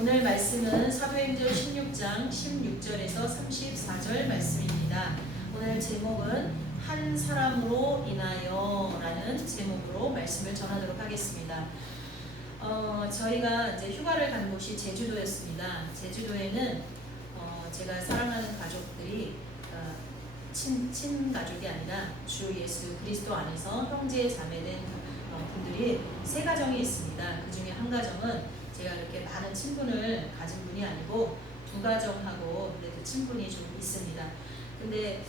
오늘 말씀은 사도행전 16장 16절에서 34절 말씀입니다. 오늘 제목은 한 사람으로 인하여 라는 제목으로 말씀을 전하도록 하겠습니다. 저희가 이제 휴가를 간 곳이 제주도였습니다. 제주도에는 제가 사랑하는 가족들이 친가족이 아니라 주 예수 그리스도 안에서 형제 자매된 분들이 세 가정이 있습니다. 그 중에 한 가정은 제가 이렇게 많은 친분을 가진 분이 아니고 두 가정하고 그래도 친분이 좀 있습니다. 근데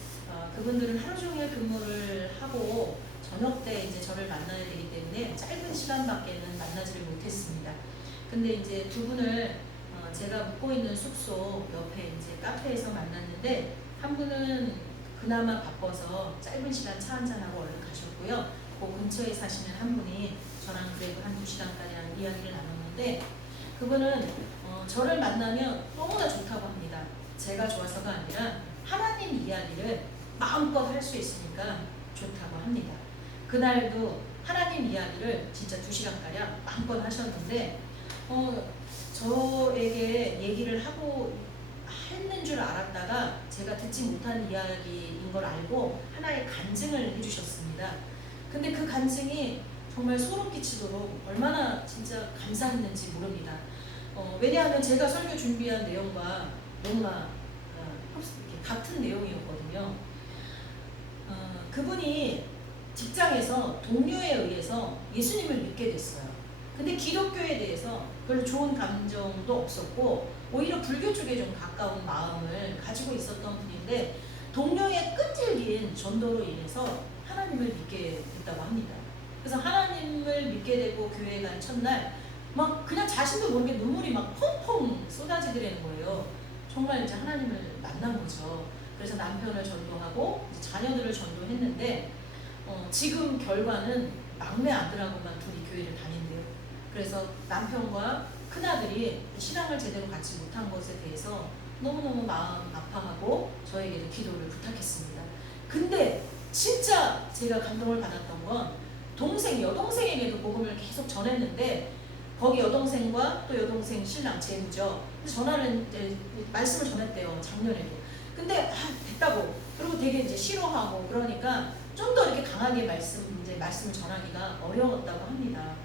그분들은 하루 종일 근무를 하고 저녁 때 이제 저를 만나야 되기 때문에 짧은 시간밖에는 만나지를 못했습니다. 근데 이제 두 분을 제가 묵고 있는 숙소 옆에 이제 카페에서 만났는데 한 분은 그나마 바빠서 짧은 시간 차 한잔하고 얼른 가셨고요. 그 근처에 사시는 한 분이 저랑 그래도 한 2시간가량 이야기를 나눴는데 그분은 저를 만나면 너무나 좋다고 합니다. 제가 좋아서가 아니라 하나님 이야기를 마음껏 할 수 있으니까 좋다고 합니다. 그날도 하나님 이야기를 진짜 2시간가량 마음껏 하셨는데 저에게 얘기를 하고 했는 줄 알았다가 제가 듣지 못한 이야기인 걸 알고 하나의 간증을 해주셨습니다. 근데 그 간증이 정말 소름 끼치도록 얼마나 진짜 감사했는지 모릅니다. 왜냐하면 제가 설교 준비한 내용과 너무나 같은 내용이었거든요. 그분이 직장에서 동료에 의해서 예수님을 믿게 됐어요. 근데 기독교에 대해서 별로 좋은 감정도 없었고 오히려 불교 쪽에 좀 가까운 마음을 가지고 있었던 분인데 동료의 끈질긴 전도로 인해서 하나님을 믿게 됐다고 합니다. 그래서 하나님을 믿게 되고 교회에 간 첫날 막 그냥 자신도 모르게 눈물이 막 펑펑 쏟아지더라는 거예요. 정말 이제 하나님을 만난 거죠. 그래서 남편을 전도하고 이제 자녀들을 전도했는데 지금 결과는 막내 아들하고만 둘이 교회를 다닌대요. 그래서 남편과 큰아들이 신앙을 제대로 갖지 못한 것에 대해서 너무너무 마음 아파하고 저에게도 기도를 부탁했습니다. 근데 진짜 제가 감동을 받았던 건 여동생에게도 복음을 계속 전했는데 거기 여동생과 또 여동생 신랑 제부죠. 전화를 말씀을 전했대요. 작년에도. 근데 됐다고. 그리고 되게 이제 싫어하고 그러니까 좀 더 이렇게 강하게 말씀을 전하기가 어려웠다고 합니다.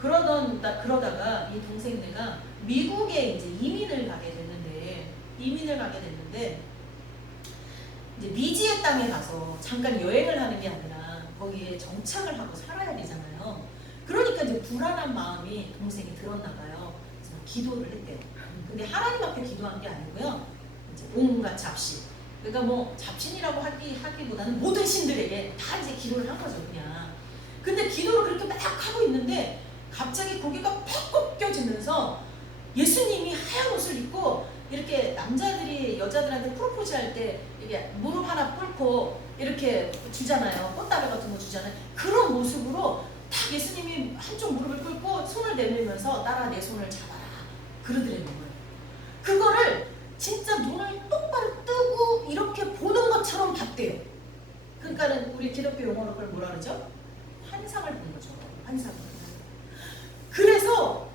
그러다가 이 동생네가 미국에 이제 이민을 가게 됐는데 이제 미지의 땅에 가서 잠깐 여행을 하는 게 아니라 거기에 정착을 하고 살아야 되잖아요. 그러니까 이제 불안한 마음이 동생이 들었나 봐요. 그래서 기도를 했대요. 근데 하나님 앞에 기도한 게 아니고요. 이제 온갖 잡신. 그러니까 뭐 잡신이라고 하기보다는 모든 신들에게 다 이제 기도를 한 거죠, 그냥. 근데 기도를 그렇게 막 하고 있는데 갑자기 고개가 퍽 꺾여지면서 예수님이 하얀 옷을 입고 이렇게 남자들이 여자들한테 프로포즈 할 때 이게 무릎 하나 꿇고 이렇게 주잖아요. 꽃다발 같은 거 주잖아요. 그런 모습으로 딱 예수님이 한쪽 무릎을 꿇고 손을 내밀면서 따라 내 손을 잡아라. 그러더라는 거예요. 그거를 진짜 눈을 똑바로 뜨고 이렇게 보는 것처럼 봤대요. 그러니까는 우리 기독교 용어로 그걸 뭐라 그러죠? 환상을 본 거죠. 환상을. 그래서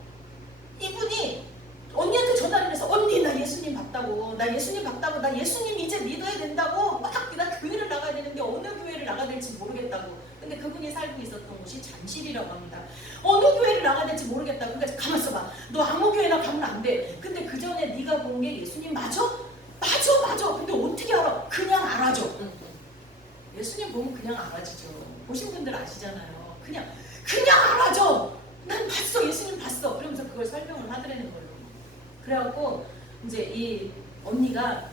이분이 언니한테 전화를 해서 언니 나 예수님 봤다고 나 예수님 이제 믿어야 된다고 막 나 교회를 나가야 되는데 어느 교회를 나가야 될지 모르겠다고. 근데 그분이 살고 있었던 곳이 잠실이라고 합니다. 어느 교회를 나가야 될지 모르겠다고. 그러니까 가만 있어봐. 너 아무 교회나 가면 안 돼. 근데 그 전에 네가 본 게 예수님 맞아? 맞아. 근데 어떻게 알아? 그냥 알아줘. 예수님 보면 그냥 알아지죠. 보신 분들 아시잖아요. 그냥 알아줘. 난 봤어. 예수님 봤어. 그러면서 그걸 설명을 하더라는 걸로. 그래갖고 이제 이 언니가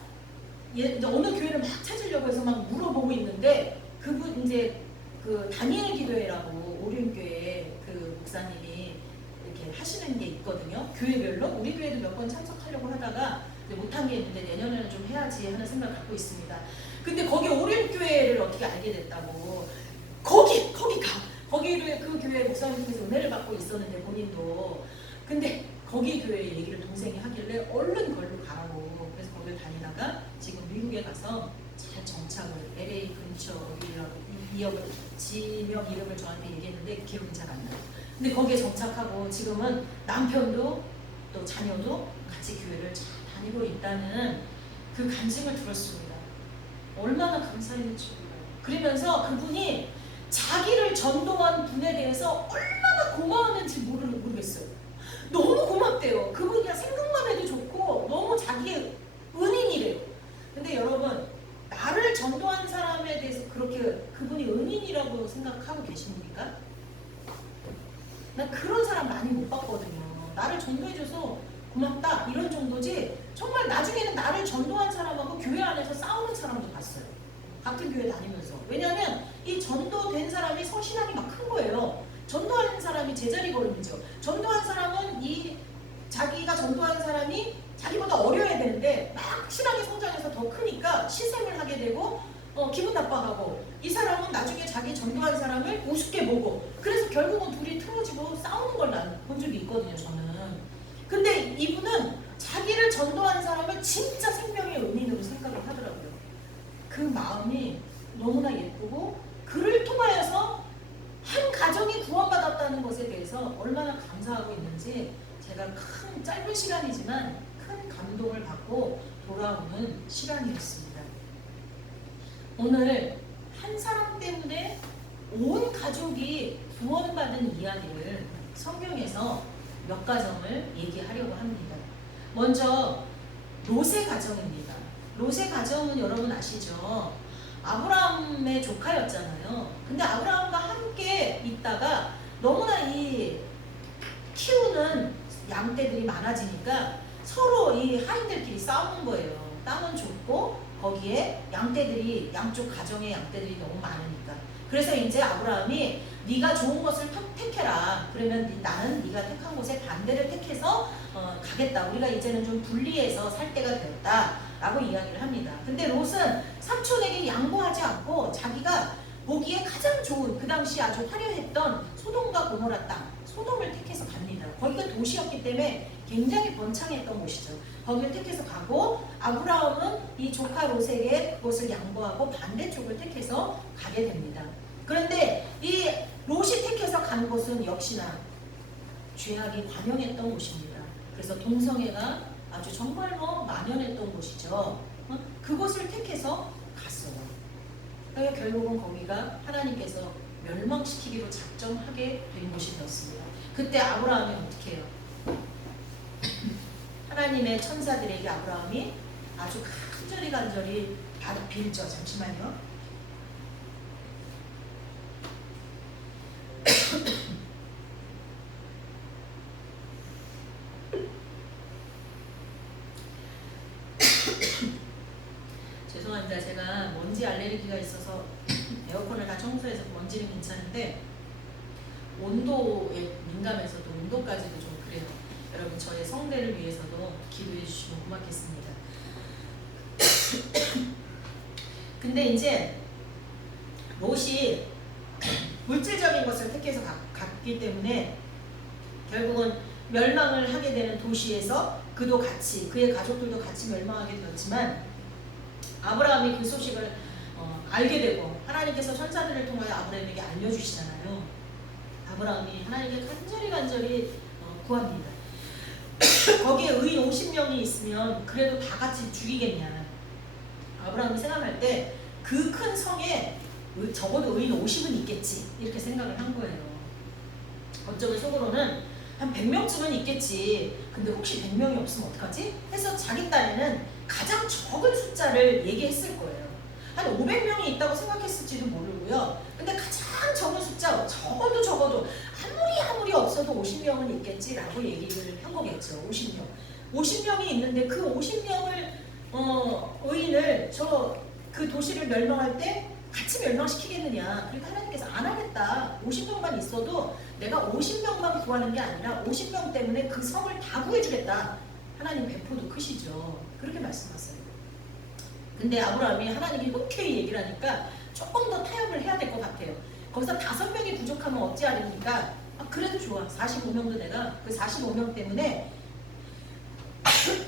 이제 어느 교회를 막 찾으려고 해서 막 물어보고 있는데 그분 이제 그 다니엘 기도회라고 오륜교회 그 목사님이 이렇게 하시는 게 있거든요. 교회별로. 우리 교회도 몇 번 참석하려고 하다가 못한 게 있는데 내년에는 좀 해야지 하는 생각을 갖고 있습니다. 근데 거기 오륜교회를 어떻게 알게 됐다고. 거기를 그 교회 목사님 통해서 은혜를 받고 있었는데 본인도. 근데 거기 교회 얘기를 동생이 하길래 얼른 걸로 가라고. 그래서 거기를 다니다가 지금 미국에 가서 잘 정착을 LA 근처 지역 이름을 저한테 얘기했는데 기억이 잘 안 나요. 근데 거기에 정착하고 지금은 남편도 또 자녀도 같이 교회를 잘 다니고 있다는 그 간증을 들었습니다. 얼마나 감사했는지 몰라요. 그러면서 그분이 자기를 전도한 분에 대해서 얼마나 고마웠는지 모르겠어요. 너무 고맙대요. 그분이 그냥 생각만 해도 좋고 너무 자기의 은인이래요. 근데 여러분, 나를 전도한 사람에 대해서 그렇게 그분이 은인이라고 생각하고 계십니까? 난 그런 사람 많이 못 봤거든요. 나를 전도해줘서 고맙다 이런 정도지, 정말 나중에는 나를 전도한 사람하고 교회 안에서 싸우는 사람도 봤어요. 같은 교회 다니면서. 왜냐하면 이 전도된 사람이 성신함이 막 큰 거예요. 전도하는 사람이 제자리 걸음이죠. 전도한 사람은 자기가 전도한 사람이 자기보다 어려야 되는데 막 신앙의 성장에서 더 크니까 시샘을 하게 되고 기분 나빠하고, 이 사람은 나중에 자기 전도한 사람을 우습게 보고, 그래서 결국은 둘이 틀어지고 싸우는 걸 난 본 적이 있거든요, 저는. 근데 이분은 자기를 전도한 사람을 진짜 생명의 은인으로 생각을 하더라고요. 그 마음이 너무나 예쁘고, 그를 통하여서 한 가정이 구원받았다는 것에 대해서 얼마나 감사하고 있는지 제가 큰 짧은 시간이지만 큰 감동을 받고 돌아오는 시간이었습니다. 오늘 한 사람 때문에 온 가족이 구원받은 이야기를 성경에서 몇 가정을 얘기하려고 합니다. 먼저 롯의 가정입니다. 롯의 가정은 여러분 아시죠? 아브라함의 조카였잖아요. 근데 아브라함과 함께 있다가 너무나 이 키우는 양떼들이 많아지니까 서로 이 하인들끼리 싸우는 거예요. 땅은 좁고 거기에 양떼들이, 양쪽 가정의 양떼들이 너무 많으니까. 그래서 이제 아브라함이 네가 좋은 것을 택해라. 그러면 나는 네가 택한 곳에 반대를 택해서 가겠다. 우리가 이제는 좀 분리해서 살 때가 되었다 라고 이야기를 합니다. 근데 롯은 삼촌에게 양보하지 않고 자기가 보기에 가장 좋은, 그 당시 아주 화려했던 소돔과 고모라 땅, 소돔을 택해서 갑니다. 거기가 도시였기 때문에 굉장히 번창했던 곳이죠. 거기를 택해서 가고, 아브라함은 이 조카 롯에게 그것을 양보하고 반대쪽을 택해서 가게 됩니다. 그런데 이 롯이 택해서 간 곳은 역시나 죄악이 관영했던 곳입니다. 그래서 동성애가 아주 정말 만연했던 곳이죠. 그곳을 택해서 갔어요. 그러니까 결국은 거기가 하나님께서 멸망시키기로 작정하게 된 곳이 되었습니다. 그때 아브라함이 어떻게 해요? 하나님의 천사들에게 아브라함이 아주 간절히 빌죠. 잠시만요. 죄송합니다. 제가 먼지 알레르기가 있어서 에어컨을 다 청소해서 먼지는 괜찮은데 온도에 민감해서도 온도까지도 좀 그래요. 여러분 저의 성대를 위해서도 기도해 주시면 고맙겠습니다. 근데 이제 롯이 물질적인 것을 택해서 갔기 때문에 결국은 멸망을 하게 되는 도시에서 그도 같이, 그의 가족들도 같이 멸망하게 되었지만, 아브라함이 그 소식을 알게 되고 하나님께서 천사들을 통하여 아브라함에게 알려주시잖아요. 아브라함이 하나님께 간절히 구합니다. 거기에 의인 50명이 있으면 그래도 다 같이 죽이겠냐. 아브라함이 생각할 때 그 큰 성에 적어도 의인 50은 있겠지, 이렇게 생각을 한 거예요. 어쩌면 속으로는 한 100명쯤은 있겠지. 근데 혹시 100명이 없으면 어떡하지? 해서 자기 딴에는 가장 적은 숫자를 얘기했을 거예요. 한 500명이 있다고 생각했을지도 모르고요. 근데 가장 적은 숫자, 적어도 아무리 없어도 50명은 있겠지라고 얘기를 한 거겠죠. 50명. 50명이 있는데 그 50명을 의인을 그 도시를 멸망할 때 같이 멸망시키겠느냐. 그러니까 하나님께서 안 하겠다. 50명만 있어도 내가 50명만 구하는 게 아니라 50명 때문에 그 성을 다 구해주겠다. 하나님 배포도 크시죠. 그렇게 말씀하세요. 근데 아브라함이 하나님이 흔쾌히 얘기를 하니까 조금 더 타협을 해야 될 것 같아요. 거기서 5명이 부족하면 어찌하렵니까? 그래도 좋아. 45명도 내가 그 45명 때문에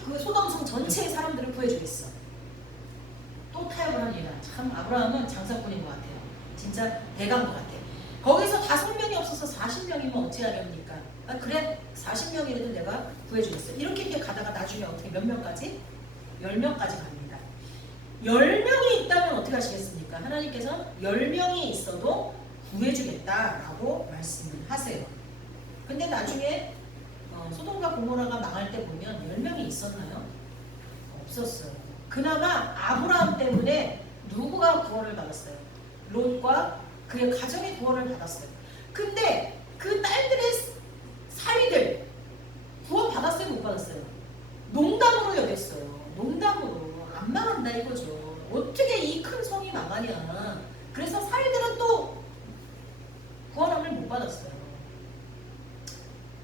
그 소돔성 전체의 사람들을 구해주겠어. 또 타협을 합니다. 참 아브라함은 장사꾼인 것 같아요. 진짜 대감 것 같아요. 거기서 5명이 없어서 40명이면 어찌하렵니까? 아, 그래 40명이라도 내가 구해주겠어. 이렇게 가다가 나중에 어떻게 몇 명까지? 10명까지 갑니다. 10명이 있다면 어떻게 하시겠습니까? 하나님께서 10명이 있어도 구해주겠다라고 말씀을 하세요. 근데 나중에 소돔과 고모라가 망할 때 보면 10명이 있었나요? 없었어요. 그나마 아브라함 때문에 누구가 구원을 받았어요? 롯과 그의 가정이 구원을 받았어요. 근데 그 딸들의 사위들 구원 받았어요? 못 받았어요? 농담으로 여겼어요. 농담으로. 안 망한다 이거죠. 어떻게 이 큰 성이 망하냐. 그래서 사위들은 또 구원함을 못 받았어요.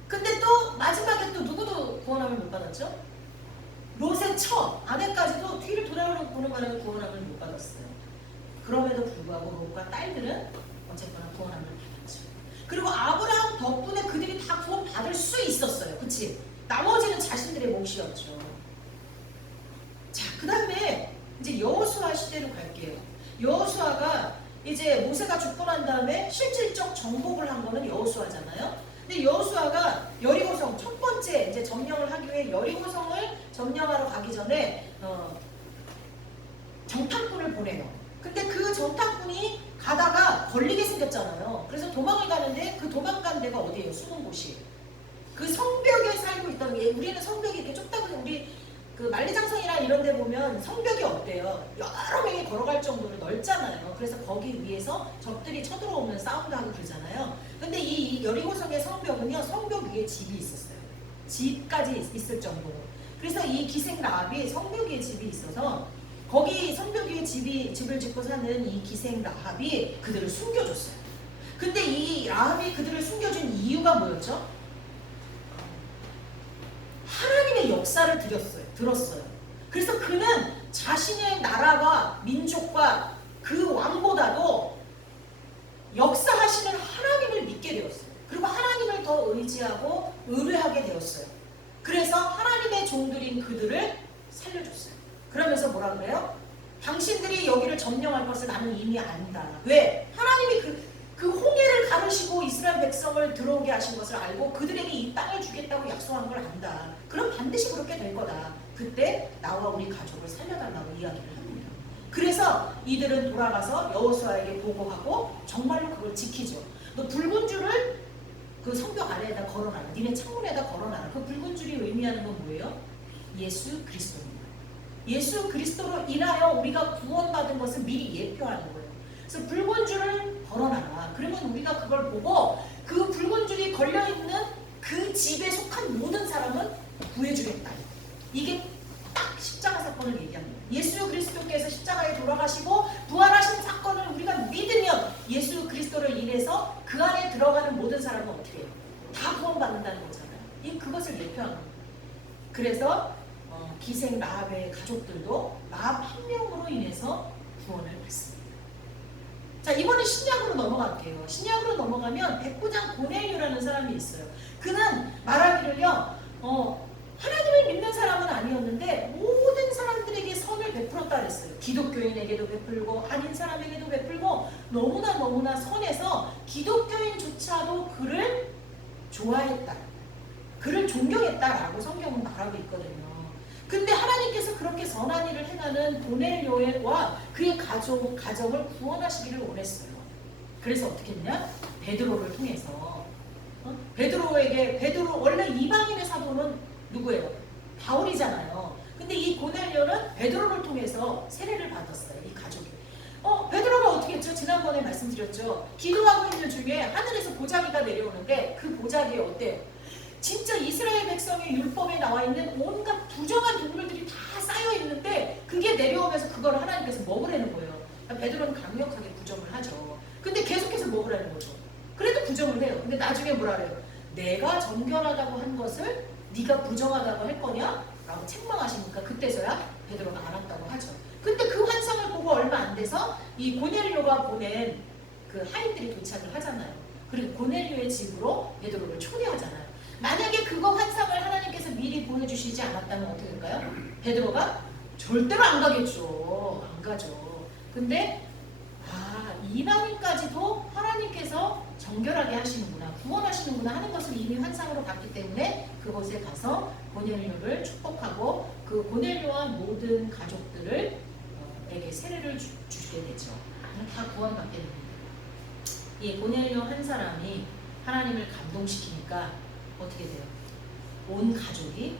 근데 또 마지막에 또 누구도 구원함을 못 받았죠? 롯의 처 아내까지도 뒤를 돌아보는 바람에 구원함을 못 받았어요. 그럼에도 불구하고 롯과 딸들은 어쨌거나 구원함을 받았죠. 그리고 아브라함 덕분에 그들이 다 구원 받을 수 있었어요. 그치? 나머지는 자신들의 몫이었죠. 자, 그 다음에 이제 여호수아 시대로 갈게요. 여호수아가 이제 모세가 죽고 난 다음에 실질적 정복을 한 거는 여호수아잖아요. 근데 여호수아가 여리고성 첫 번째 이제 점령을 하기 위해 여리고성을 점령하러 가기 전에 정탐꾼을 보내요. 근데 그 정탐꾼이 가다가 걸리게 생겼잖아요. 그래서 도망을 가는데 그 도망간 데가 어디예요? 숨은 곳이. 그 성벽에 살고 있던 우리는 성벽이 이렇게 좁다고 해서 우리 그 만리장성이나 이런 데 보면 성벽이 어때요? 여러 명이 걸어갈 정도로 넓잖아요. 그래서 거기 위에서 적들이 쳐들어오면 싸움도 하고 그러잖아요. 근데 이 여리고성의 성벽은요, 성벽 위에 집이 있었어요. 집까지 있을 정도로. 그래서 이 기생 라합이 성벽 위에 집이 있어서 거기 성벽 위에 집을 짓고 사는 이 기생 라합이 그들을 숨겨줬어요. 근데 이 라합이 그들을 숨겨준 이유가 뭐였죠? 하나님의 역사를 들었어요. 그래서 그는 자신의 나라와 민족과 그 왕보다도 역사하시는 하나님을 믿게 되었어요. 그리고 하나님을 더 의지하고 의뢰하게 되었어요. 그래서 하나님의 종들인 그들을 살려줬어요. 그러면서 뭐라 그래요? 당신들이 여기를 점령할 것을 나는 이미 안다. 왜? 하나님이 그 홍해를 가르시고 이스라엘 백성을 들어오게 하신 것을 알고 그들에게 이 땅을 주겠다고 약속한 걸 안다. 그럼 반드시 그렇게 될 거다. 그때 나와 우리 가족을 살려달라고 이야기를 합니다. 그래서 이들은 돌아가서 여호수아에게 보고하고 정말로 그걸 지키죠. 너 붉은 줄을 그 성벽 아래에다 걸어놔라. 니네 창문에다 걸어놔라. 그 붉은 줄이 의미하는 건 뭐예요? 예수 그리스도입니다. 예수 그리스도로 인하여 우리가 구원받은 것을 미리 예표하는 거예요. 그래서 붉은 줄을 걸어놔라. 그러면 우리가 그걸 보고 그 붉은 줄이 걸려있는 그 집에 속한 모든 사람은 구해주겠다. 이게 딱 십자가 사건을 얘기합니다. 예수 그리스도께서 십자가에 돌아가시고 부활하신 사건을 우리가 믿으면 예수 그리스도를 인해서 그 안에 들어가는 모든 사람은 어떻게 해요? 다 구원받는다는 거잖아요. 그것을 예표하는 거예요. 그래서 기생 라합의 가족들도 라합 한 명으로 인해서 구원을 받습니다. 자, 이번에 신약으로 넘어갈게요. 신약으로 넘어가면 백부장 고넬료라는 사람이 있어요. 그는 말하기를요, 하나님을 믿는 사람은 아니었는데 모든 사람들에게 선을 베풀었다 그랬어요. 기독교인에게도 베풀고 아닌 사람에게도 베풀고 너무나 선해서 기독교인조차도 그를 좋아했다. 그를 존경했다라고 성경은 말하고 있거든요. 근데 하나님께서 그렇게 선한 일을 행하는 고넬료와 그의 가정을 구원하시기를 원했어요. 그래서 어떻게 했냐? 베드로를 통해서 베드로 원래 이방인의 사도는 누구예요? 바울이잖아요. 근데 이 고넬료는 베드로를 통해서 세례를 받았어요. 이 가족이. 베드로가 어떻게 했죠? 지난번에 말씀드렸죠. 기도하고 있는 중에 하늘에서 보자기가 내려오는데 그 보자기에 어때요? 진짜 이스라엘 백성의 율법에 나와 있는 온갖 부정한 동물들이 다 쌓여 있는데 그게 내려오면서 그걸 하나님께서 먹으라는 거예요. 베드로는 강력하게 부정을 하죠. 근데 계속해서 먹으라는 거죠. 그래도 부정을 해요. 근데 나중에 뭐라 그래요? 내가 정결하다고 한 것을 네가 부정하다고 할 거냐? 라고 책망하시니까 그때서야 베드로가 알았다고 하죠. 근데 그 환상을 보고 얼마 안 돼서 이 고넬료가 보낸 그 하인들이 도착을 하잖아요. 그리고 고넬료의 집으로 베드로를 초대하잖아요. 만약에 그거 환상을 하나님께서 미리 보여주시지 않았다면 어떻게 될까요? 베드로가 절대로 안 가겠죠. 안 가죠. 근데 이방인까지도 하나님께서 정결하게 하시는구나. 구원하시는구나 하는 것을 이미 환상으로 봤기 때문에 그곳에 가서 고넬료를 축복하고 그 고넬료와 모든 가족들을 에게 세례를 주게 되죠. 다 구원받게 됩니다. 이 고넬료 한 사람이 하나님을 감동시키니까 어떻게 돼요? 온 가족이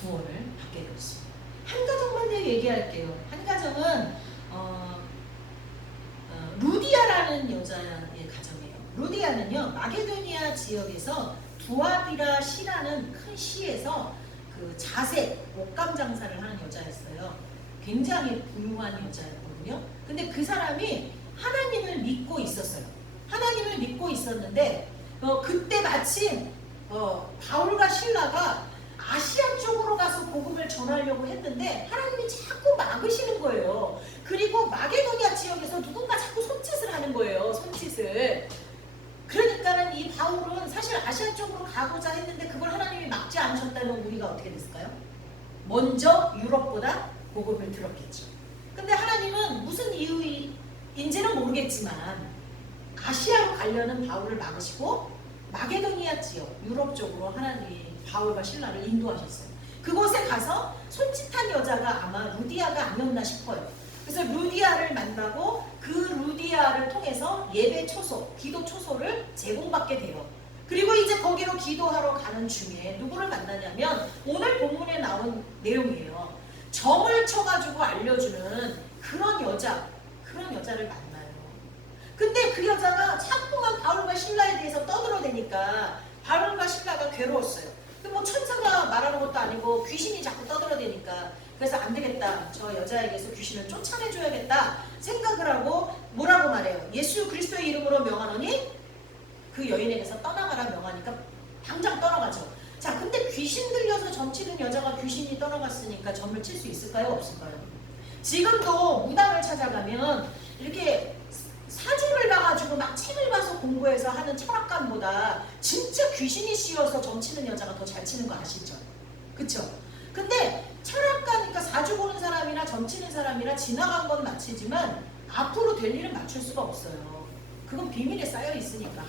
구원을 받게 되었습니다. 한 가정만 더 얘기할게요. 한 가정은 루디아라는 여자의 가정이에요. 루디아는요, 마게도니아 지역에서 두아비라 시라는 큰 시에서 그 자색 옷감 장사를 하는 여자였어요. 굉장히 부유한 여자였거든요. 근데 그 사람이 하나님을 믿고 있었어요. 하나님을 믿고 있었는데 그때 마침 바울과 실라가 아시아 쪽으로 가서 복음을 전하려고 했는데 하나님이 자꾸 막으시는 거예요. 그리고 마게도니아 지역에서 누군가 자꾸 손짓을 하는 거예요. 손짓을. 그러니까는 이 바울은 사실 아시아 쪽으로 가고자 했는데 그걸 하나님이 막지 않으셨다면 우리가 어떻게 됐을까요? 먼저 유럽보다 복음을 들었겠죠. 근데 하나님은 무슨 이유인지는 모르겠지만 아시아로 가려는 바울을 막으시고 마게도니아 지역, 유럽 쪽으로 하나님이 바울과 실라를 인도하셨어요. 그곳에 가서 손짓한 여자가 아마 루디아가 아니었나 싶어요. 그래서 루디아를 만나고 그 루디아를 통해서 예배 초소, 기도 초소를 제공받게 돼요. 그리고 이제 거기로 기도하러 가는 중에 누구를 만나냐면 오늘 본문에 나온 내용이에요. 점을 쳐가지고 알려주는 그런 여자를 만나요. 근데 그 여자가 자꾸만 바울과 실라에 대해서 떠들어대니까 바울과 실라가 괴로웠어요. 뭐 천사가 말하는 것도 아니고 귀신이 자꾸 떠들어대니까 그래서 안 되겠다. 저 여자에게서 귀신을 쫓아내줘야겠다 생각을 하고 뭐라고 말해요? 예수 그리스도의 이름으로 명하노니 그 여인에게서 떠나가라 명하니까 당장 떠나가죠. 자, 근데 귀신 들려서 점치는 여자가 귀신이 떠나갔으니까 점을 칠 수 있을까요? 없을까요? 지금도 무당을 찾아가면 이렇게 사주를 봐가지고 막 책을 봐서 공부해서 하는 철학관보다 진짜 귀신이 씌워서 점치는 여자가 더 잘 치는 거 아시죠? 그쵸? 근데 철학가니까 사주 보는 사람이나 점치는 사람이나 지나간 건 맞히지만 앞으로 될 일은 맞출 수가 없어요. 그건 비밀에 쌓여 있으니까.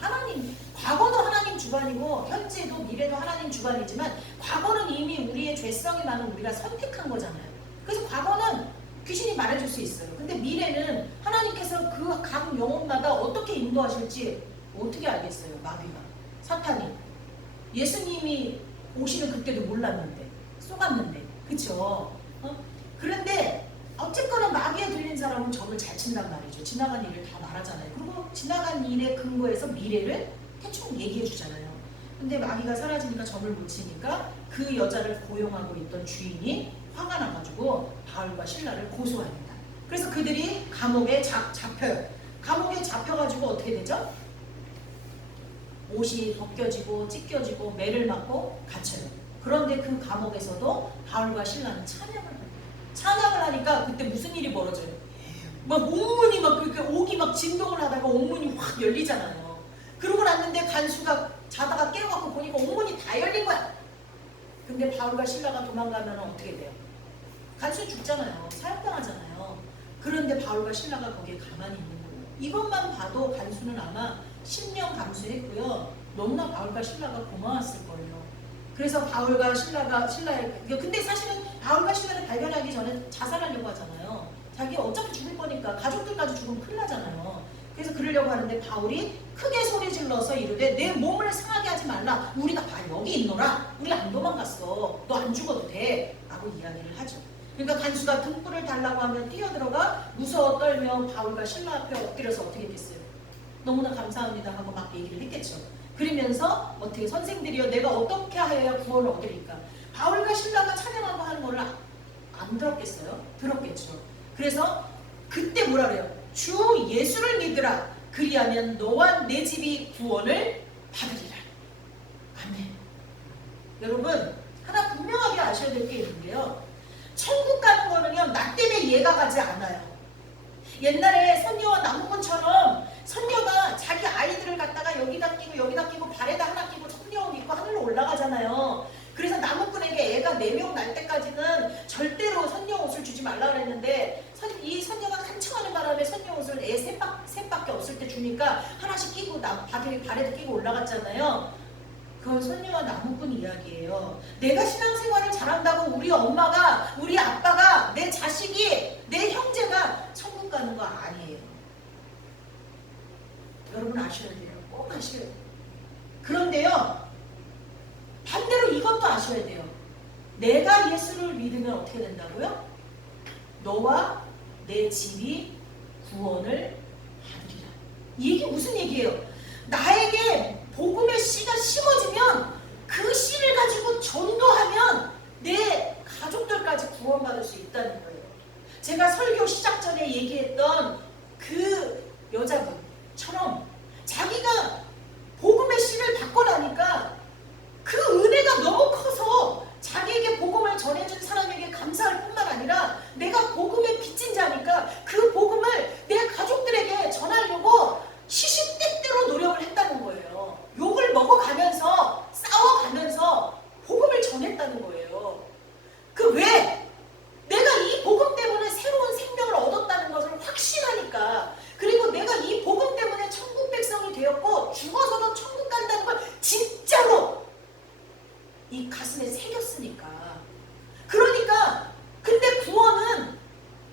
과거도 하나님 주관이고 현재도 미래도 하나님 주관이지만 과거는 이미 우리의 죄성이 많은 우리가 선택한 거잖아요. 그래서 과거는 귀신이 말해줄 수 있어요. 근데 미래는 하나님께서 그 각 영혼마다 어떻게 인도하실지 어떻게 알겠어요? 마귀가, 사탄이. 예수님이 오시는 그때도 몰랐는데, 속았는데, 그쵸? 그런데 어쨌거나 마귀에 들린 사람은 점을 잘 친단 말이죠. 지나간 일을 다 말하잖아요. 그리고 지나간 일에 근거해서 미래를 대충 얘기해 주잖아요. 근데 마귀가 사라지니까 점을 못 치니까 그 여자를 고용하고 있던 주인이 화가 나가지고 바울과 실라를 고소합니다. 그래서 그들이 감옥에 잡혀요. 감옥에 잡혀가지고 어떻게 되죠? 옷이 벗겨지고 찢겨지고 매를 맞고 갇혀요. 그런데 그 감옥에서도 바울과 실라는 찬양을 해요. 찬양을 하니까 그때 무슨 일이 벌어져요? 막 옥문이 막 그렇게 옥이 막 진동을 하다가 옥문이 확 열리잖아요. 그러고 났는데 간수가 자다가 깨어갖고 보니까 옥문이 다 열린 거야. 근데 바울과 실라가 도망가면 어떻게 돼요? 간수 죽잖아요. 사형당하잖아요. 그런데 바울과 실라가 거기에 가만히 있는 거예요. 이것만 봐도 간수는 아마 10년 감수했고요. 너무나 바울과 실라가 고마웠을 거예요. 그래서 바울과 근데 사실은 바울과 실라를 발견하기 전에 자살하려고 하잖아요. 자기 어차피 죽을 거니까 가족들까지 죽으면 큰일 나잖아요. 그래서 그러려고 하는데 바울이 크게 소리 질러서 이르되 내 몸을 상하게 하지 말라. 우리가 여기 있노라. 우리 안 도망갔어. 너 안 죽어도 돼. 라고 이야기를 하죠. 그러니까 간수가 등불을 달라고 하면 뛰어들어가 무서워 떨며 바울과 실라 앞에 엎드려서 어떻게 했겠어요? 너무나 감사합니다 하고 막 얘기를 했겠죠. 그러면서 어떻게 선생들이여 내가 어떻게 하여야 구원을 얻으리까? 바울과 실라가 찬양하고 하는 거를 안 들었겠어요? 들었겠죠. 그래서 그때 뭐라 그래요? 주 예수를 믿으라. 그리하면 너와 내 집이 구원을 받으리라. 아멘. 여러분 하나 분명하게 아셔야 될 게 있는데요. 천국 가는 거는요, 나 때문에 얘가 가지 않아요. 옛날에 선녀와 나무꾼처럼 선녀가 자기 아이들을 갖다가 여기다 끼고 발에다 하나 끼고 선녀옷 입고 하늘로 올라가잖아요. 그래서 나무꾼에게 애가 4명 날 때까지는 절대로 선녀옷을 주지 말라 그랬는데 이 선녀가 간청하는 바람에 선녀옷을 애 셋밖에 없을 때 주니까 하나씩 끼고 발에도 끼고 올라갔잖아요. 그건 선녀와 나무꾼 이야기예요. 내가 신앙생활을 잘한다고 우리 엄마가, 우리 아빠가, 내 자식이, 내 형제가 천국 가는 거 아니에요. 여러분 아셔야 돼요. 꼭 아셔야 돼요. 그런데요, 반대로 이것도 아셔야 돼요. 내가 예수를 믿으면 어떻게 된다고요? 너와 내 집이 구원을 받으리라. 이게 무슨 얘기예요? 나에게 복음의 씨가 심어지면 그 씨를 가지고 전도하면 내 가족들까지 구원받을 수 있다는 거예요. 제가 설교 시작 전에 얘기했던 그 여자분처럼 자기가 복음의 씨를 받고 나니까 그 은혜가 너무 커서 자기에게 복음을 전해준 사람에게 감사할 뿐만 아니라 내가 복음의 빚진 자니까 그 복음을 내 가족들에게 전하려고 시시때때로 노력을 했다는 거예요. 욕을 먹어가면서 싸워가면서 복음을 전했다는 거예요. 그 왜? 내가 이 복음 때문에 새로운 생명을 얻었다는 것을 확신하니까, 그리고 내가 이 복음 때문에 천국 백성이 되었고 죽어서도 천국 간다는 걸 진짜로 이 가슴에 새겼으니까. 그러니까 근데 구원은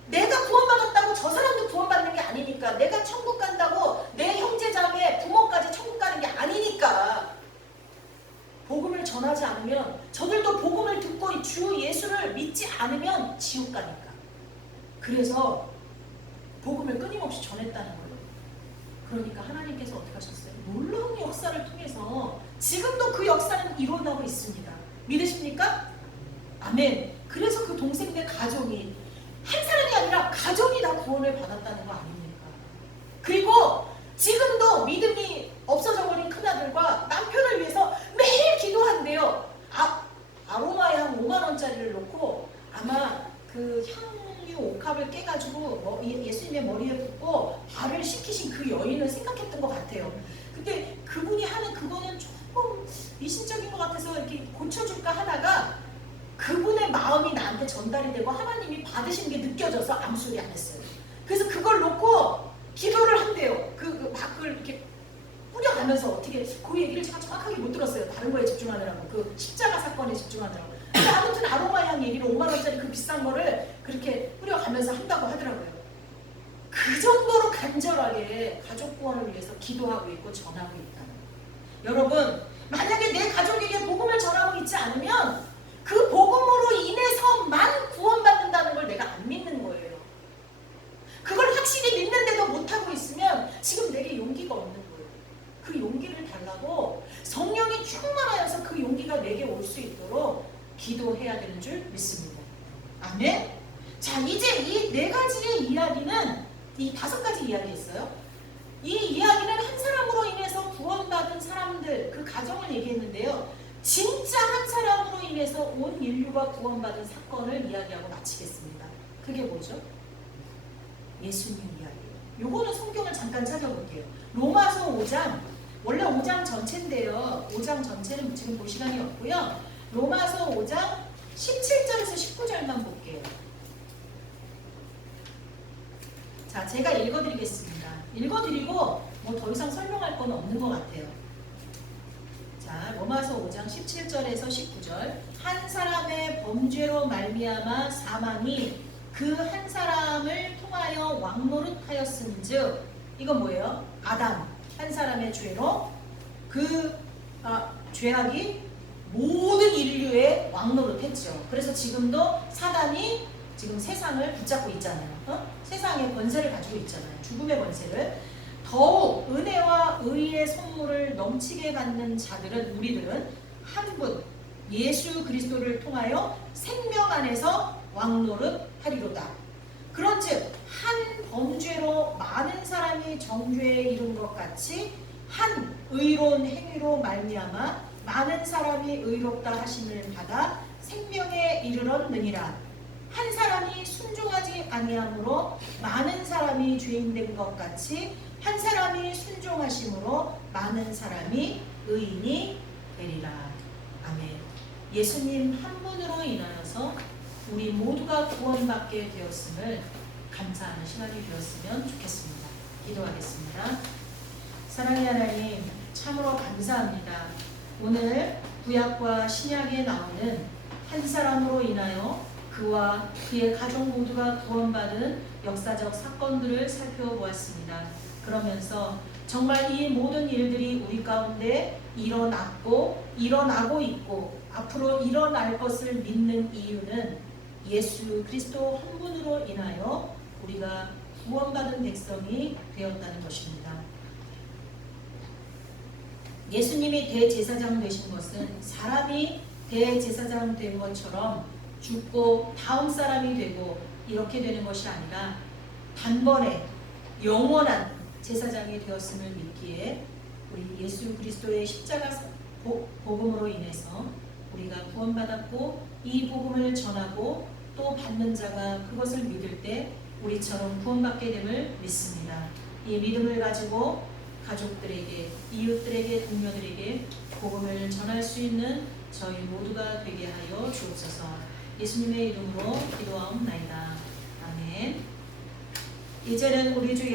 내가 구원받았다고 저 사람도 구원받는 게 아니니까, 내가 천국 간다고 내 형제자매 부모까지 천국 가는 게 아니니까, 복음을 전하지 않으면, 저들도 복음을 듣고 주 예수를 믿지 않으면 지옥 가니까. 그래서 복음을 끊임없이 전했다는 거예요. 그러니까 하나님께서 어떻게 하셨어요? 놀라운 역사를 통해서 지금도 그 역사는 일어나고 있습니다. 믿으십니까? 아멘. 그래서 그 동생네 가족이, 한 사람이 아니라 가정이 다 구원을 받았다는 거 아닙니까? 그리고 지금도 믿음이 없어져 버린 큰아들과 남편을 위해서 매일 기도한대요. 아로마 향 5만원짜리를 놓고 아마 그 향유 옥합을 깨가지고 예수님의 머리에 붓고 발을 씻기신 그 여인을 생각했던 것 같아요. 근데 그분이 하는 그거는 조금 미신적인 것 같아서 이렇게 고쳐줄까 하다가 그분의 마음이 나한테 전달이 되고 하나님이 받으신 게 느껴져서 아무 소리 안 했어요. 그래서 그걸 놓고 기도를 한대요. 그 밖을 이렇게 뿌려가면서, 어떻게 그 얘기를 제가 정확하게 못 들었어요. 다른 거에 집중하느라고, 그 십자가 사건에 집중하느라고. 근데 아무튼 아로마 향 얘기를 5만원짜리 그 비싼 거를 그렇게 뿌려가면서 한다고 하더라고요. 그 정도로 간절하게 가족 구원을 위해서 기도하고 있고 전하고 있다는 거예요. 여러분, 만약에 내 가족에게 복음을 전하고 있지 않으면 그 복음으로 인해서만 구원받는다는 걸 내가 안 믿는 거예요. 그걸 확실히 믿는데도 못하고 있으면 지금 내게 용기가 없는 거예요. 그 용기를 달라고 성령이 충만하여서 그 용기가 내게 올 수 있도록 기도해야 되는 줄 믿습니다. 아멘. 자, 이제 이 네 가지의 이야기는, 이 5가지 이야기였어요. 이 이야기는 한 사람으로 인해서 구원받은 사람들, 그 가정을 얘기했는데요. 진짜 한 사람으로 인해서 온 인류가 구원받은 사건을 이야기하고 마치겠습니다. 그게 뭐죠? 예수님 이야기예요. 요거는 성경을 잠깐 찾아볼게요. 로마서 5장, 원래 5장 전체인데요. 5장 전체는 지금 볼 시간이 없고요. 로마서 5장 17절에서 19절만 볼게요. 자, 제가 읽어드리겠습니다. 읽어드리고 뭐 더 이상 설명할 건 없는 것 같아요. 자, 로마서 5장 17절에서 19절. 한 사람의 범죄로 말미암아 사망이 그 한 사람을 통하여 왕노릇하였은즉, 이건 뭐예요? 아담 한 사람의 죄로 그 죄악이 모든 인류에 왕노릇했죠. 그래서 지금도 사단이 지금 세상을 붙잡고 있잖아요. 세상의 권세를 가지고 있잖아요. 죽음의 권세를. 더욱 은혜와 의의 선물을 넘치게 받는 자들은, 우리들은 한 분 예수 그리스도를 통하여 생명 안에서 왕노릇하리로다. 그런즉 한 범죄로 많은 사람이 정죄에 이른 것 같이 한 의로운 행위로 말미암아 많은 사람이 의롭다 하심을 받아 생명에 이르렀느니라. 한 사람이 순종하지 아니함으로 많은 사람이 죄인된 것 같이 한 사람이 순종하심으로 많은 사람이 의인이 되리라. 아멘. 예수님 한 분으로 인하여서 우리 모두가 구원받게 되었음을 감사하는 시간이 되었으면 좋겠습니다. 기도하겠습니다. 사랑의 하나님, 참으로 감사합니다. 오늘 구약과 신약에 나오는 한 사람으로 인하여 그와 그의 가족 모두가 구원받은 역사적 사건들을 살펴보았습니다. 그러면서 정말 이 모든 일들이 우리 가운데 일어났고 일어나고 있고 앞으로 일어날 것을 믿는 이유는 예수 그리스도 한 분으로 인하여 우리가 구원받은 백성이 되었다는 것입니다. 예수님이 대제사장 되신 것은 사람이 대제사장 된 것처럼 죽고 다음 사람이 되고 이렇게 되는 것이 아니라 단번에 영원한 제사장이 되었음을 믿기에 우리 예수 그리스도의 십자가 복음으로 인해서 우리가 구원받았고 이 복음을 전하고 또 받는 자가 그것을 믿을 때 우리처럼 구원받게 됨을 믿습니다. 이 믿음을 가지고 가족들에게, 이웃들에게, 동료들에게 복음을 전할 수 있는 저희 모두가 되게 하여 주옵소서. 예수님의 이름으로 기도하옵나이다. 아멘. 이제는 우리 주